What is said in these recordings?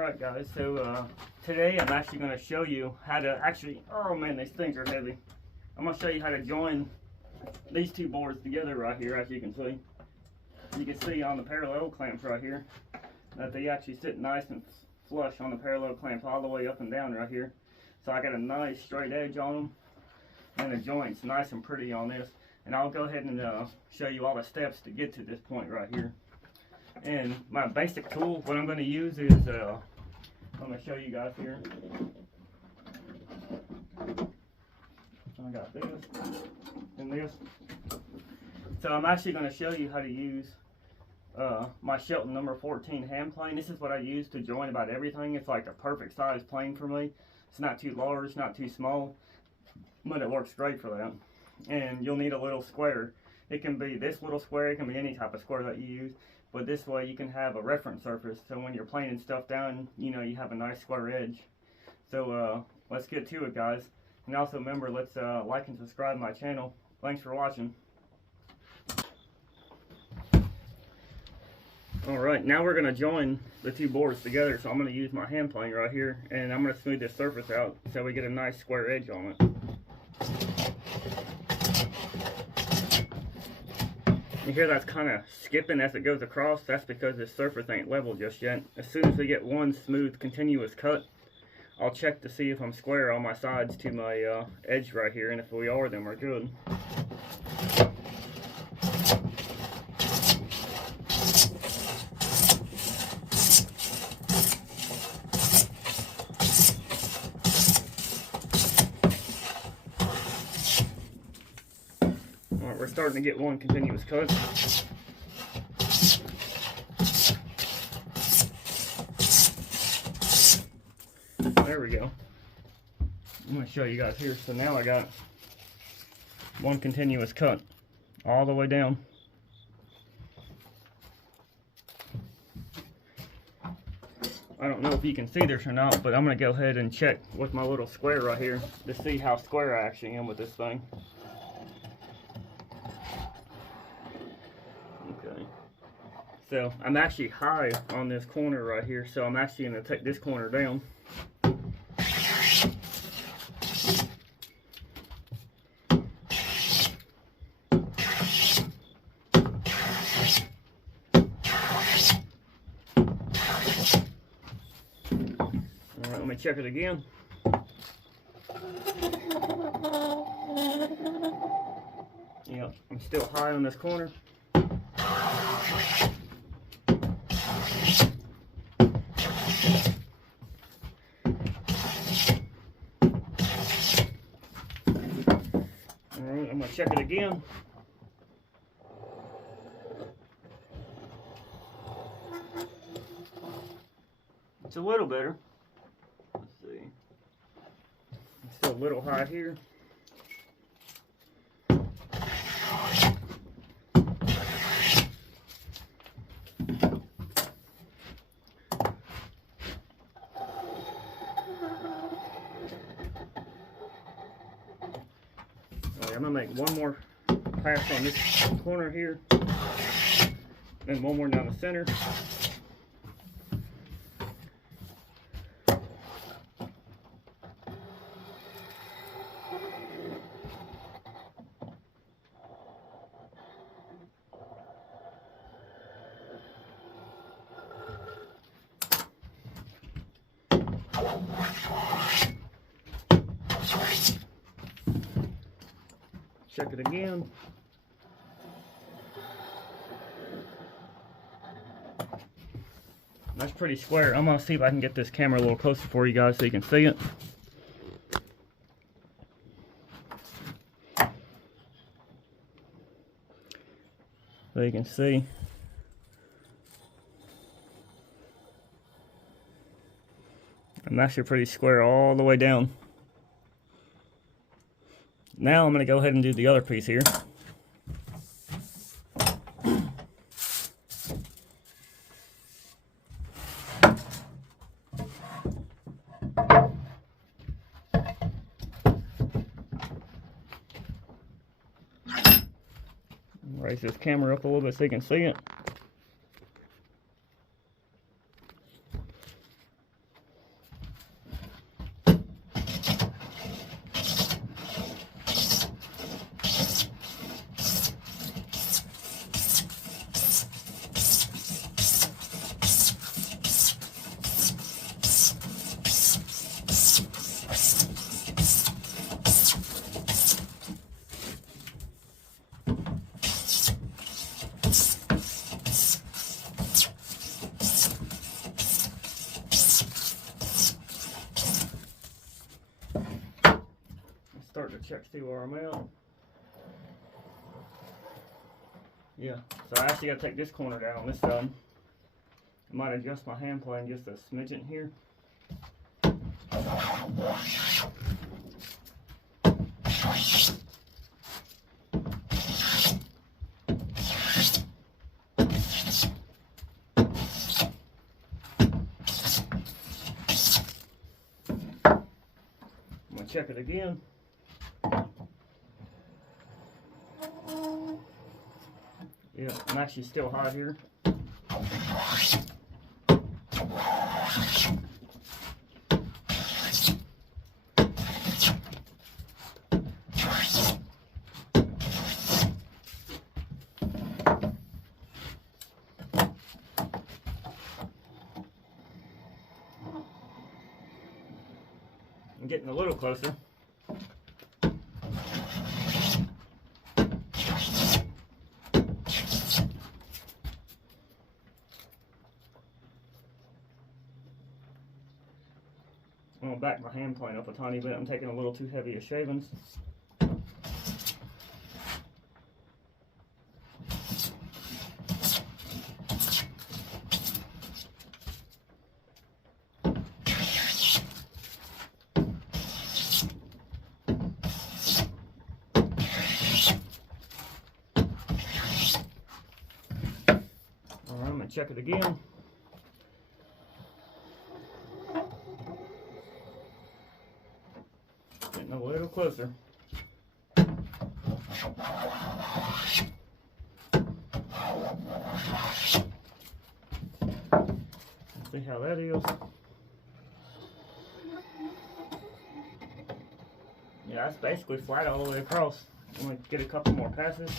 Alright guys, so today I'm actually going to show you how to oh man, these things are heavy. I'm going to show you how to join these two boards together right here, as you can see. You can see on the parallel clamps right here that they actually sit nice and flush on the parallel clamps all the way up and down right here. So I got a nice straight edge on them, and the joints nice and pretty on this. And I'll go ahead and show you all the steps to get to this point right here. And my basic tool, what I'm going to use is, I'm going to show you guys here. I got this and this. So I'm actually going to show you how to use my Shelton number 14 hand plane. This is what I use to join about everything. It's like a perfect size plane for me. It's not too large, not too small, but it works great for that. And you'll need a little square. It can be this little square, it can be any type of square that you use. But this way you can have a reference surface, so when you're planing stuff down, you know, you have a nice square edge. So let's get to it, guys. And also remember, let's like and subscribe to my channel. Thanks for watching. Alright, now we're going to join the two boards together. So I'm going to use my hand plane right here, and I'm going to smooth this surface out so we get a nice square edge on it. You hear that's kind of skipping as it goes across. That's because this surface ain't level just yet. As soon as we get one smooth continuous cut, I'll check to see if I'm square on my sides to my edge right here, and if we are, then we're good. Alright, we're starting to get one continuous cut. There we go. I'm going to show you guys here. So now I got one continuous cut all the way down. I don't know if you can see this or not, but I'm going to go ahead and check with my little square right here to see how square I actually am with this thing. Okay. So I'm actually high on this corner right here, so I'm actually going to take this corner down. Alright, let me check it again. Yep, I'm still high on this corner. Alright, I'm going to check it again. It's a little better. Let's see. It's still a little high here. Alright, I'm going to make one more pass on this corner here, and one more down the center. Check it again. That's pretty square. I'm going to see if I can get this camera a little closer for you guys so you can see it. So you can see. I'm actually pretty square all the way down. Now I'm going to go ahead and do the other piece here. Raise this camera up a little bit so you can see it. check, see where I'm at. Yeah, so I actually got to take this corner down on this side. I might adjust my hand plane just a smidgen here. I'm going to check it again. Yeah, I'm actually still hot here. I'm getting a little closer. I'm going to back my hand plane up a tiny bit. I'm taking a little too heavy of shavings. Alright, I'm going to check it again. Getting a little closer. See how that is. Yeah, that's basically flat all the way across. I'm going to get a couple more passes.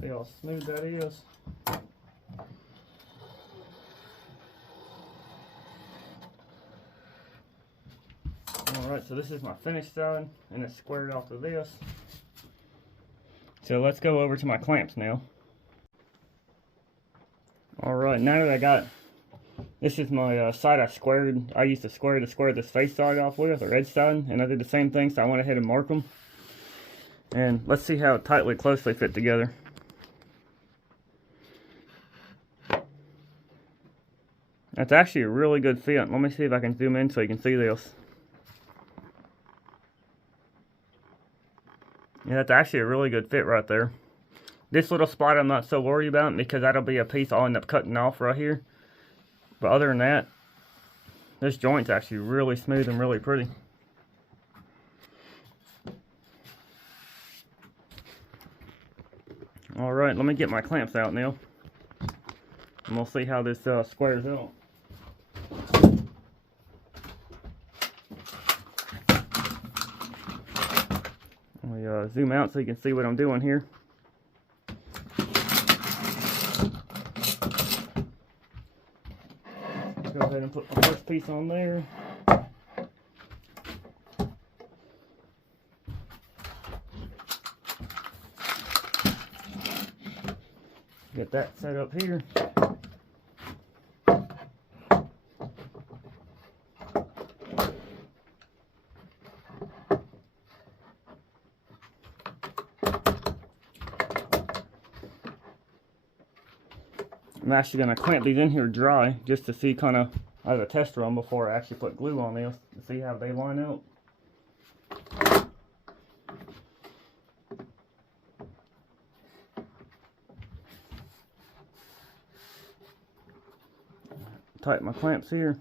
See how smooth that is. Alright, so this is my finished side, and it's squared off to this. So let's go over to my clamps now. Alright, now that I got, this is my side I squared. I used to square this face side off with, or edge side, and I did the same thing, so I went ahead and marked them. And let's see how tightly, closely fit together. That's actually a really good fit. Let me see if I can zoom in so you can see this. Yeah, that's actually a really good fit right there. This little spot I'm not so worried about because that'll be a piece I'll end up cutting off right here. But other than that, this joint's actually really smooth and really pretty. Alright, let me get my clamps out now. And we'll see how this squares out. Zoom out so you can see what I'm doing here. Go ahead and put my first piece on there. Get that set up here. I'm actually going to clamp these in here dry just to see kind of as a test run before I actually put glue on this to see how they line up. Tighten my clamps here.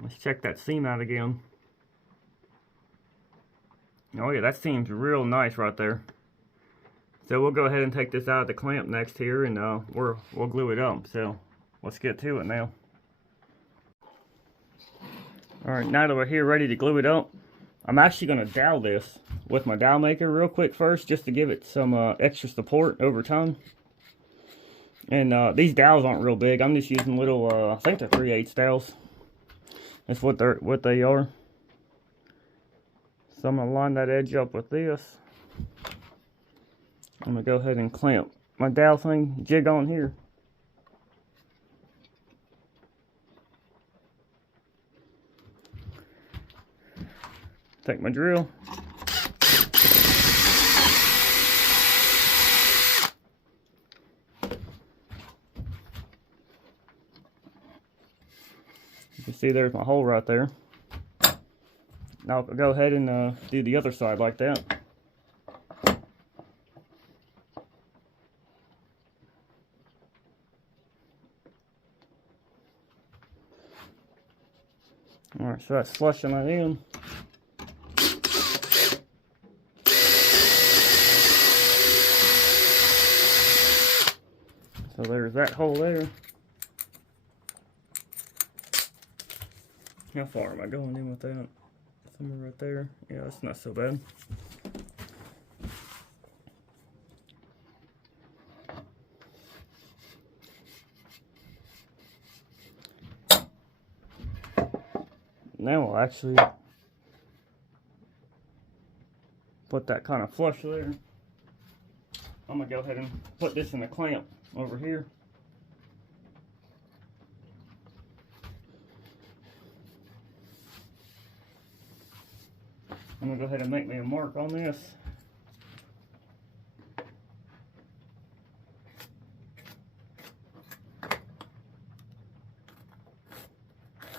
Let's check that seam out again. Oh yeah, that seam's real nice right there. So we'll go ahead and take this out of the clamp next here, and we'll glue it up. So let's get to it now. Alright, now that we're here ready to glue it up, I'm actually going to dowel this with my dowel maker real quick first, just to give it some extra support over time. And these dowels aren't real big. I'm just using little, I think they're 3/8 dowels. That's what they are. So I'm going to line that edge up with this. I'm going to go ahead and clamp my dowel thing, jig on here. Take my drill. You can see there's my hole right there. Now I'll go ahead and do the other side like that. Alright, so that's flushing that in. So there's that hole there. How far am I going in with that? Somewhere right there. Yeah, that's not so bad. Now we'll actually put that kind of flush there. I'm gonna go ahead and put this in the clamp over here. I'm gonna go ahead and make me a mark on this.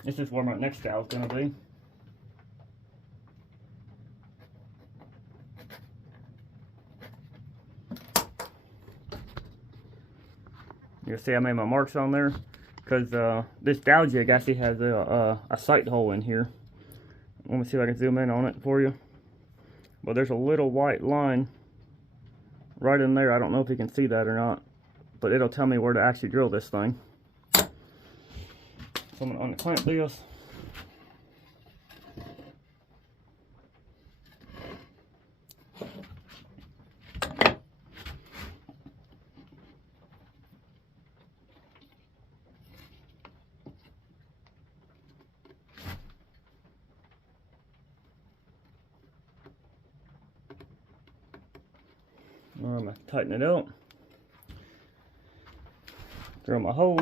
This is where my next dowel is gonna be. You'll see I made my marks on there because this dowel jig actually has a sight hole in here. Let me see if I can zoom in on it for you. But there's a little white line right in there. I don't know if you can see that or not, but it'll tell me where to actually drill this thing. So I'm going to unclamp this. I'm going to tighten it up. Drill my hole.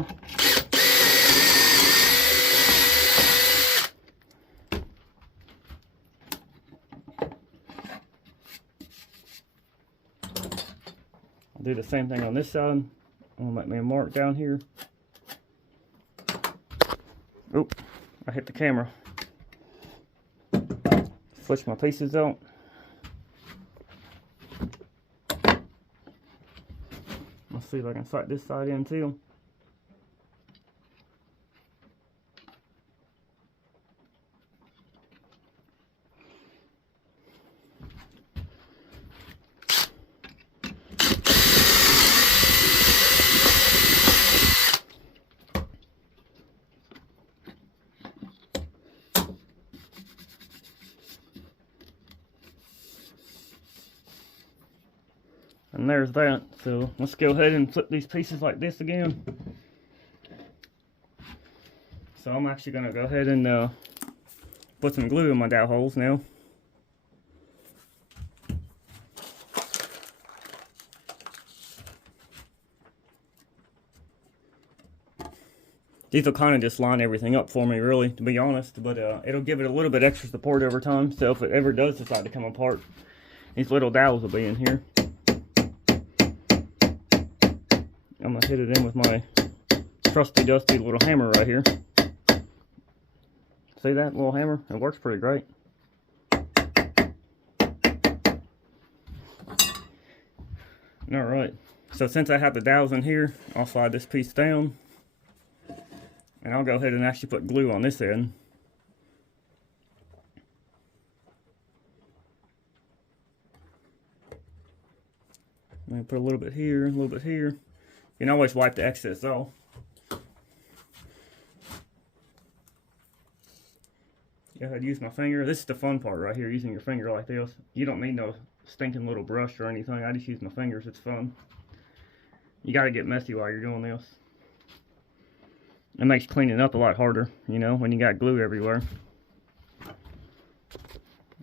I'll do the same thing on this side. I'm going to make me a mark down here. Oop, I hit the camera. Switch my pieces out. Let's see if I can sight this side in too. And there's that. So let's go ahead and flip these pieces like this again. So I'm actually going to go ahead and put some glue in my dowel holes now. These will kind of just line everything up for me, really, to be honest. But it'll give it a little bit extra support over time. So if it ever does decide to come apart, these little dowels will be in here. I'm going to hit it in with my trusty dusty little hammer right here. See that little hammer? It works pretty great. Alright, so since I have the dowels in here, I'll slide this piece down. And I'll go ahead and actually put glue on this end. I'm going to put a little bit here, a little bit here. You can always wipe the excess off. Go ahead and use my finger. This is the fun part right here, using your finger like this. You don't need no stinking little brush or anything. I just use my fingers. It's fun. You got to get messy while you're doing this. It makes cleaning up a lot harder, you know, when you got glue everywhere.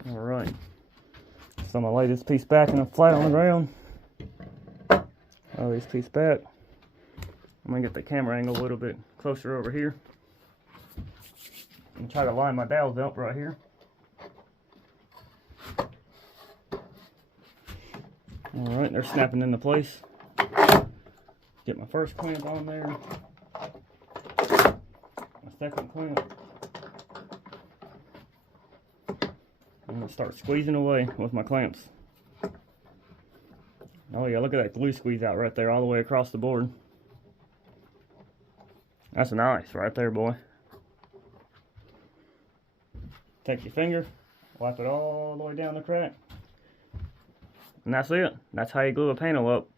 Alright. So I'm going to lay this piece back and flat on the ground. Lay this piece back. I'm going to get the camera angle a little bit closer over here. And try to line my dowels up right here. Alright, they're snapping into place. Get my first clamp on there. My second clamp. I'm going to start squeezing away with my clamps. Oh yeah, look at that glue squeeze out right there all the way across the board. That's nice right there, boy. Take your finger, wipe it all the way down the crack. And that's it. That's how you glue a panel up.